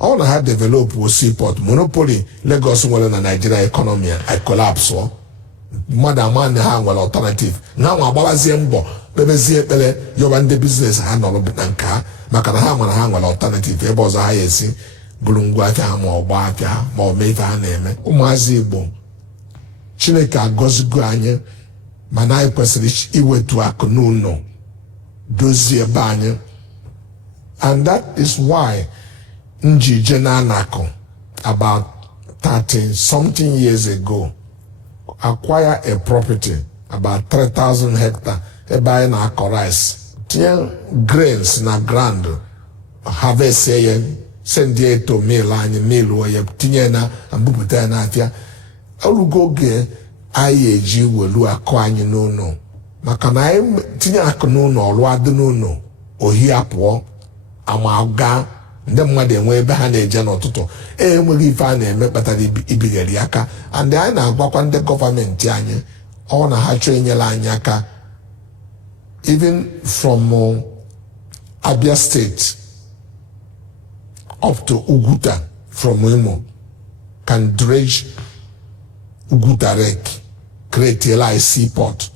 All I had developed was Seaport. Monopoly, Lagos nwere na Nigeria economy, I collapse. Mother man have an alternative. Now I'm abazie mbọ bebezie ekpere yoba ndị business ha nọrọ na nka maka na ha mana ha nwere alternative ebe ọzọ ha esi buru ngwa afịa ha ma ọ gbaa afịa ha ma ọ mee ife ha na-eme. Ụmụazị Igbo Chineke agọzigo anyị mana anyị kwesịrị iwetu akụ n'ụlọ dozie ebe anyị. And that is why Njije Nanako about 30-something years ago acquire a property about 3,000 hectares ebe na rice tinye grains na ground harvest ye send it to mill anyị mill we tinye na mbupụta na afịa orugo oge anyị eji welu akụ anyị n'ụlọ maka na anyị tinye akụ n'ụlọ ọrụ adị n'ụlọ ohi apụọ amaga ndị mmadụ enwe ebe ha na-eje n'ụtụtụ enweghị ife a na-eme kpatara ibigheri aka and anyị na-agwakwa ndị gọọmenti anyị ọ na ha chọọ enyere anyị aka even from Abia State up to Uguta from Imo can dredge Uguta Lake create a seaport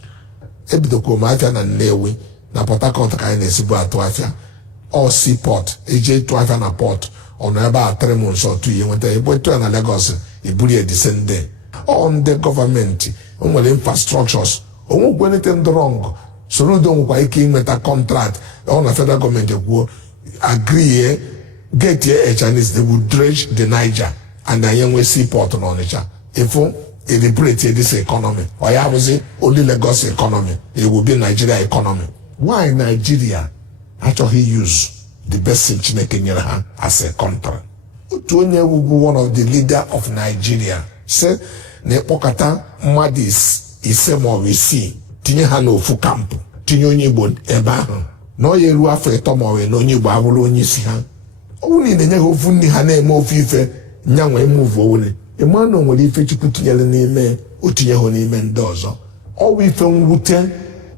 ebidokwa mafia na Nnewi na Port Harcourt ka anyị na-esibu atụ afịa or Seaport eje to have an port on about 3 months or 2 years when they went to an Lagos ibuli descend on the government on the infrastructures on anything wrong so no don't quite with a contract on the federal government will agree get here a Chinese they would dredge the Niger and the young Seaport on Onitsha if it liberate this economy or I was only Lagos economy it will be Nigeria economy. Why Nigeria actually use the best in Chineke as a country? Utuonye will be one of the leader of Nigeria. Say, ne pokata madis isemo wisi tinye ha no fu camp tinye onye Igbo ebe ahụ no ye ru afa tomowe no onye Igbo abụrụ onye isi ha owuni na-enye ha ofu nni ha na-eme ofu ife nyanwe move owune emano nwere ife Chukwu tinyere n'ime otinye ho n'ime ndị ọzọ ọwụ ife mwute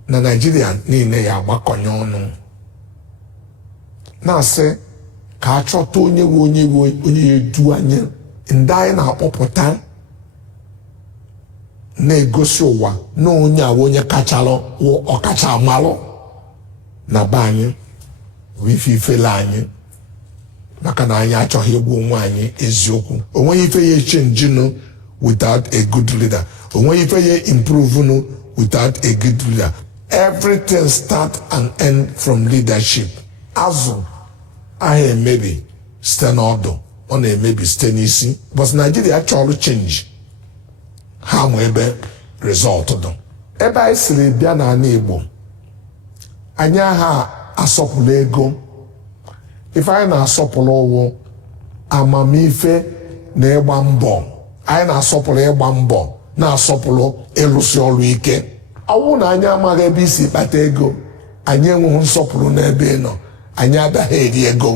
na Nigeria niile ya agbakọnye ọnụ na-asị ka achọta onye edu anyị ndị anyị na-akpọpụta na-egosi ụwa na onye a onye kachalụ ọkacha amalụ na be anyị wife ifele anyị maka na anyị achọghị egwu onwe anyị eziokwu onweghị ife ya echenji nụ without a good leader onweghị ife ya improve nụ without a good leader. Everything start and end from leadership. Azụ ahịa emebi site n'ọdụ ọ na-emebi site n'isi but Nigeria chọrọ change ha nwe ebe result dụ ebe anyị siri bịa n'ala Igbo anyị aha asọpụrụ ego ife anyị na-asọpụrụ ụwụ amamife na ịgba mbọ anyị na-asọpụrụ ịgba mbọ na-asọpụrụ ịrụsi ọrụ ike ọwụ na anyị amaghị ebe isi kpata ego anyị enweghị nsọpụrụ n'ebe nọ anyị adaghị eri ego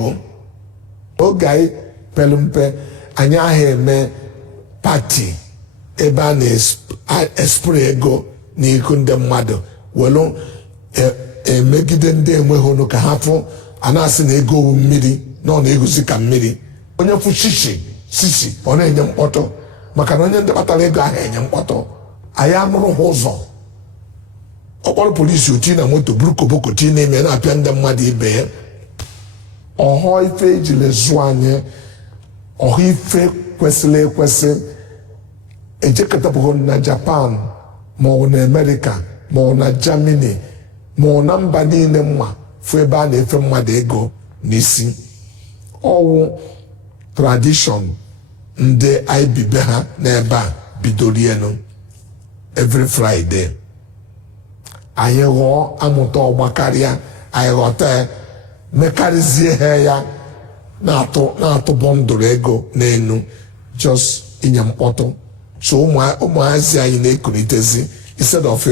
oge anyị pere mpe anyị aha eme pati ebe a na-espre ego n'iko ndị mmadụ welu emegide ndị enweghị ọnụ ka ha fụ a na-asị na ego owu mmiri na ọ na-egosi ka mmiri onye fụ sisi ọ na-enye mkpọtụ maka na onye ndị kpatara ego ahụ enye mkpọtụ anyị amụrụ ha ụzọ ọkpọrọ polisi oti na moto buru koboko ti na-eme na-apịa ndị mmadụ ibe ya ọhọ ife ejile zụọ anyị ọhọ ife kwesịrị ekwesị ejekọtapụghị na Japan ma ọ na America ma ọ na Germany ma ọ na mba niile mma fụ ebe a na-efe mmadụ ego n'isi ọwụ tradition ndị anyị bibe ha n'ebe a bidoro elu every Friday anyị ghọọ amụta ọgba karịa anyị ghọta mekarịzie ha ya na-atụbọ ndụrụ ego n'elu just inye mkpọtụ so ụmụazị anyị na-ekulitezi instead of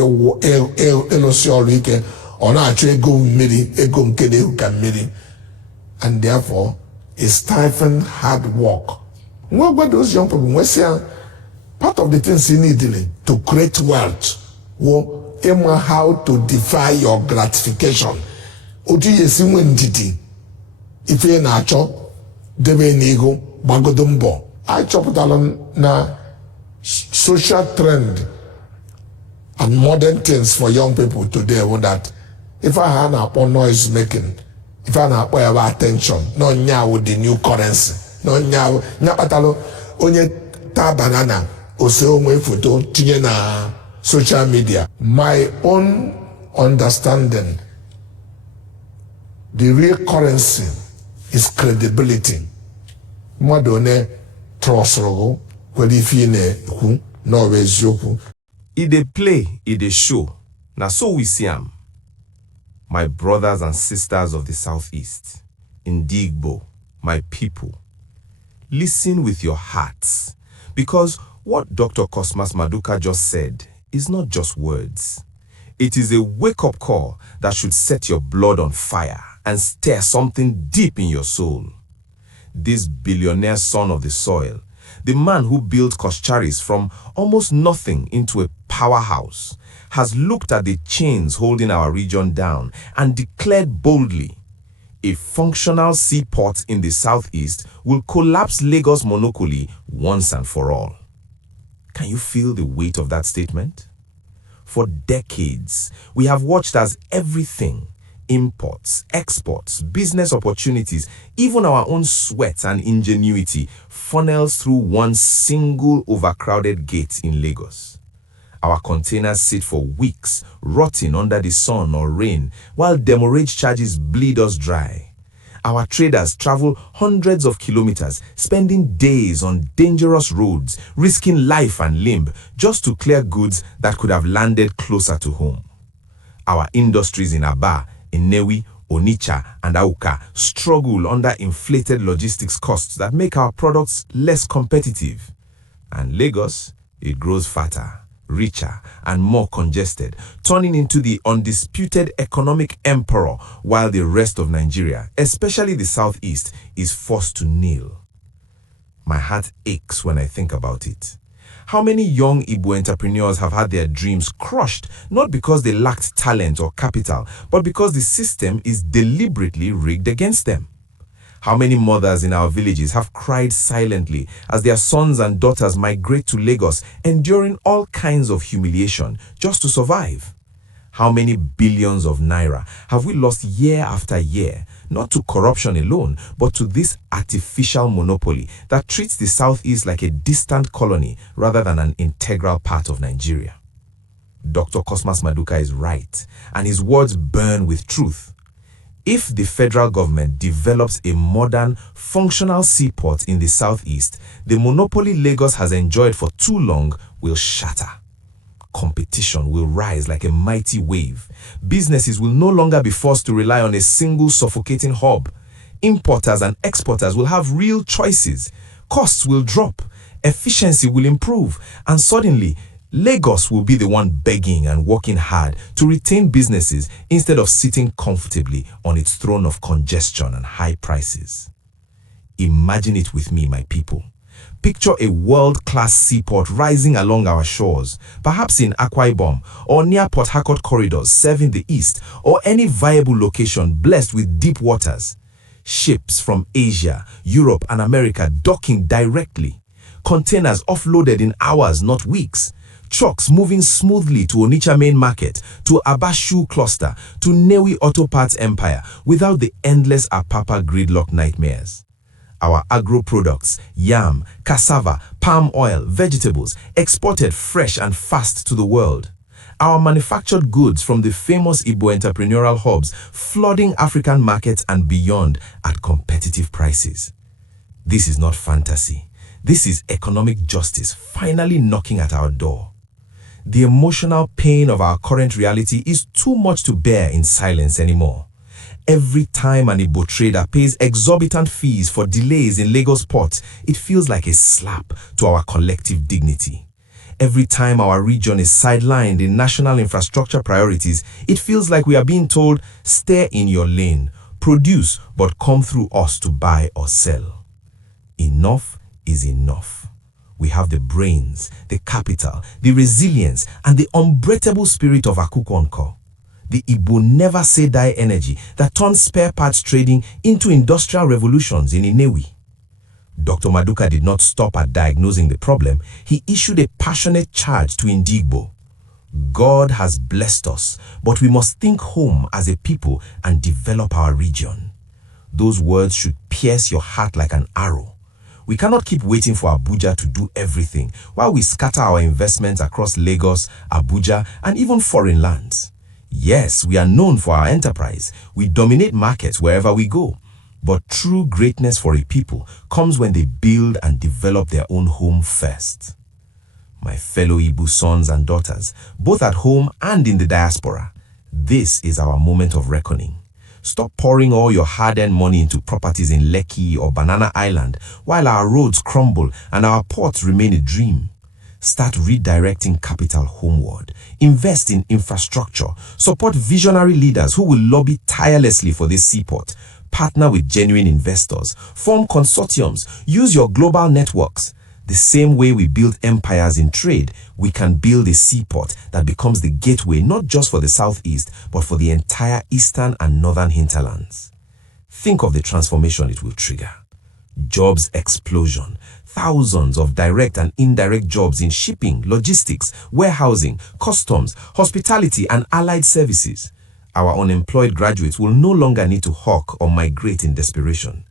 ịlụsi ọrụ ike ọ na-achọ ego mmiri ego nke na-ehu ka mmiri and therefore it's stifling hard work. When those young people part of the things you need to create wealth how to defy your gratification. Otu yesi nwendidi ife na-achọ debe n'igo gbagodo mbọ achọpụtala na social trend and modern things for young people today with that if I had a noise making, if I had a attention, no nya with the new currency, no nya patalo onye ta banana ose onwe photo tinye na social media. My own understanding, the real currency is credibility. Mwadone trosrogo kweli fine ku no wezoku. It dey play, it dey show. Na so we see am. My brothers and sisters of the Southeast, Indigbo, my people, listen with your hearts, because what Dr. Cosmas Maduka just said is not just words. It is a wake-up call that should set your blood on fire and stir something deep in your soul. This billionaire son of the soil, the man who built Koshcharis from almost nothing into a powerhouse, has looked at the chains holding our region down and declared boldly, a functional seaport in the southeast will collapse Lagos monopoly once and for all. Can you feel the weight of that statement? For decades, we have watched as everything, imports, exports, business opportunities, even our own sweat and ingenuity, funnels through one single overcrowded gate in Lagos. Our containers sit for weeks, rotting under the sun or rain, while demurrage charges bleed us dry. Our traders travel hundreds of kilometers, spending days on dangerous roads, risking life and limb just to clear goods that could have landed closer to home. Our industries in Aba, Nnewi, Onitsha, and Awka struggle under inflated logistics costs that make our products less competitive. And Lagos, it grows fatter, richer, and more congested, turning into the undisputed economic emperor, while the rest of Nigeria, especially the southeast, is forced to kneel. My heart aches when I think about it. How many young Igbo entrepreneurs have had their dreams crushed, not because they lacked talent or capital, but because the system is deliberately rigged against them? How many mothers in our villages have cried silently as their sons and daughters migrate to Lagos, enduring all kinds of humiliation just to survive? How many billions of naira have we lost year after year, not to corruption alone, but to this artificial monopoly that treats the Southeast like a distant colony rather than an integral part of Nigeria? Dr. Cosmas Maduka is right, and his words burn with truth. If the federal government develops a modern, functional seaport in the Southeast, the monopoly Lagos has enjoyed for too long will shatter. Competition will rise like a mighty wave. Businesses will no longer be forced to rely on a single suffocating hub. Importers and exporters will have real choices. Costs will drop. Efficiency will improve. And suddenly, Lagos will be the one begging and working hard to retain businesses instead of sitting comfortably on its throne of congestion and high prices. Imagine it with me, my people. Picture a world-class seaport rising along our shores, perhaps in Akwa Ibom or near Port Harcourt corridors serving the east, or any viable location blessed with deep waters. Ships from Asia, Europe, and America docking directly. Containers offloaded in hours, not weeks. Trucks moving smoothly to Onitsha Main Market, to Aba Shoe Cluster, to Nnewi Auto Parts Empire without the endless Apapa gridlock nightmares. Our agro products, yam, cassava, palm oil, vegetables, exported fresh and fast to the world. Our manufactured goods from the famous Igbo entrepreneurial hubs flooding African markets and beyond at competitive prices. This is not fantasy. This is economic justice finally knocking at our door. The emotional pain of our current reality is too much to bear in silence anymore. Every time an Igbo trader pays exorbitant fees for delays in Lagos port, it feels like a slap to our collective dignity. Every time our region is sidelined in national infrastructure priorities, it feels like we are being told, stay in your lane, produce, but come through us to buy or sell. Enough is enough. We have the brains, the capital, the resilience, and the unbreakable spirit of Akukonko. The Igbo never say die energy that turns spare parts trading into industrial revolutions in Nnewi. Dr. Maduka did not stop at diagnosing the problem. He issued a passionate charge to Indigbo. God has blessed us, but we must think home as a people and develop our region. Those words should pierce your heart like an arrow. We cannot keep waiting for Abuja to do everything while we scatter our investments across Lagos, Abuja, and even foreign lands. Yes, we are known for our enterprise. We dominate markets wherever we go. But true greatness for a people comes when they build and develop their own home first. My fellow Igbo sons and daughters, both at home and in the diaspora, this is our moment of reckoning. Stop pouring all your hard-earned money into properties in Lekki or Banana Island while our roads crumble and our ports remain a dream. Start redirecting capital homeward. Invest in infrastructure. Support visionary leaders who will lobby tirelessly for this seaport. Partner with genuine investors. Form consortiums. Use your global networks. The same way we build empires in trade, we can build a seaport that becomes the gateway not just for the southeast, but for the entire eastern and northern hinterlands. Think of the transformation it will trigger. Jobs explosion. Thousands of direct and indirect jobs in shipping, logistics, warehousing, customs, hospitality, and allied services. Our unemployed graduates will no longer need to hawk or migrate in desperation.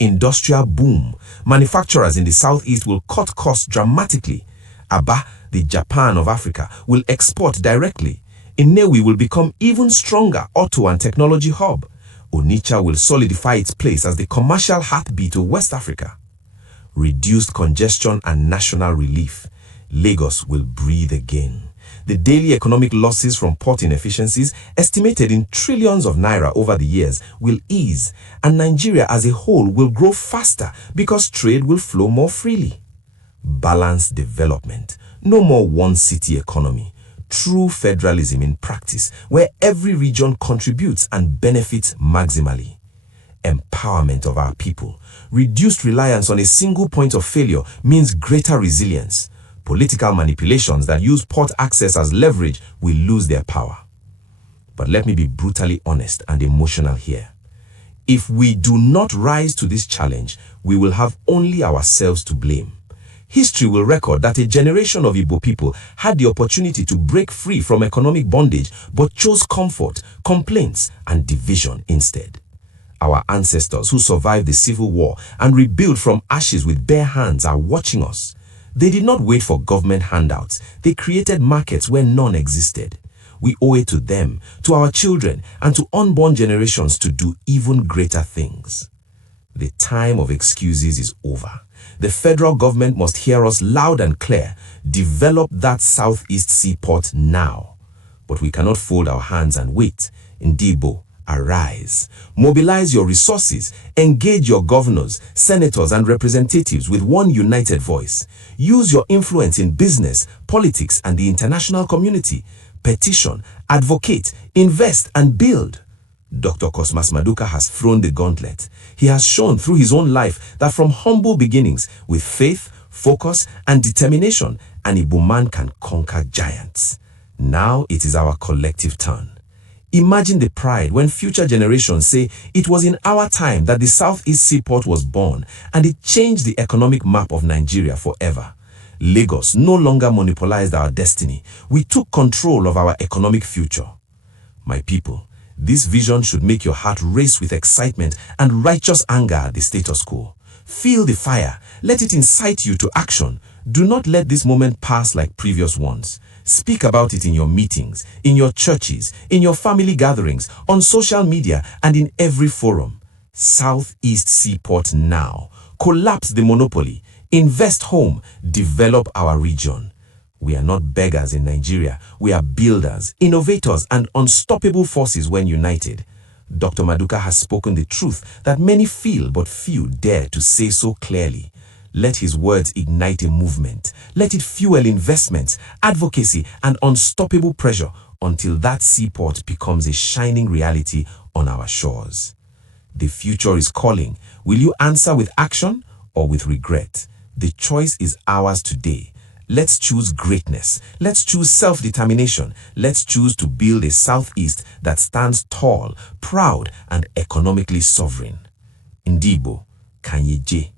Industrial boom. Manufacturers in the southeast will cut costs dramatically. Aba, the Japan of Africa, will export directly. Inewi will become even stronger auto and technology hub. Onitsha will solidify its place as the commercial heartbeat of West Africa. Reduced congestion and national relief. Lagos will breathe again. The daily economic losses from port inefficiencies, estimated in trillions of naira over the years, will ease, and Nigeria as a whole will grow faster because trade will flow more freely. Balanced development. No more one-city economy. True federalism in practice, where every region contributes and benefits maximally. Empowerment of our people. Reduced reliance on a single point of failure means greater resilience. Political manipulations that use port access as leverage will lose their power. But let me be brutally honest and emotional here. If we do not rise to this challenge, we will have only ourselves to blame. History will record that a generation of Igbo people had the opportunity to break free from economic bondage but chose comfort, complaints, and division instead. Our ancestors who survived the civil war and rebuilt from ashes with bare hands are watching us. They did not wait for government handouts. They created markets where none existed. We owe it to them, to our children, and to unborn generations to do even greater things. The time of excuses is over. The federal government must hear us loud and clear. Develop that southeast seaport now. But we cannot fold our hands and wait. Indigbo, arise. Mobilize your resources. Engage your governors, senators, and representatives with one united voice. Use your influence in business, politics, and the international community. Petition, advocate, invest, and build. Dr. Cosmas Maduka has thrown the gauntlet. He has shown through his own life that from humble beginnings, with faith, focus, and determination, an Igbo man can conquer giants. Now it is our collective turn. Imagine the pride when future generations say it was in our time that the Southeast Seaport was born and it changed the economic map of Nigeria forever. Lagos no longer monopolized our destiny. We took control of our economic future. My people, this vision should make your heart race with excitement and righteous anger at the status quo. Feel the fire. Let it incite you to action. Do not let this moment pass like previous ones. Speak about it in your meetings, in your churches, in your family gatherings, on social media, and in every forum. Southeast Seaport now. Collapse the monopoly. Invest home. Develop our region. We are not beggars in Nigeria. We are builders, innovators, and unstoppable forces when united. Dr. Maduka has spoken the truth that many feel but few dare to say so clearly. Let his words ignite a movement. Let it fuel investments, advocacy, and unstoppable pressure until that seaport becomes a shining reality on our shores. The future is calling. Will you answer with action or with regret? The choice is ours today. Let's choose greatness. Let's choose self-determination. Let's choose to build a Southeast that stands tall, proud, and economically sovereign. Indigbo, Kanyeje.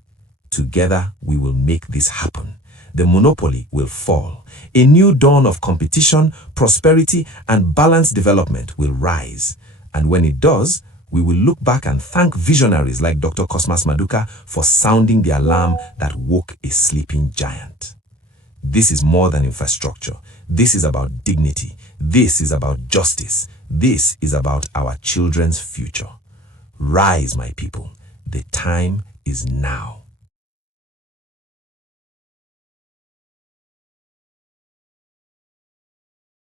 Together, we will make this happen. The monopoly will fall. A new dawn of competition, prosperity, and balanced development will rise. And when it does, we will look back and thank visionaries like Dr. Cosmas Maduka for sounding the alarm that woke a sleeping giant. This is more than infrastructure. This is about dignity. This is about justice. This is about our children's future. Rise, my people. The time is now.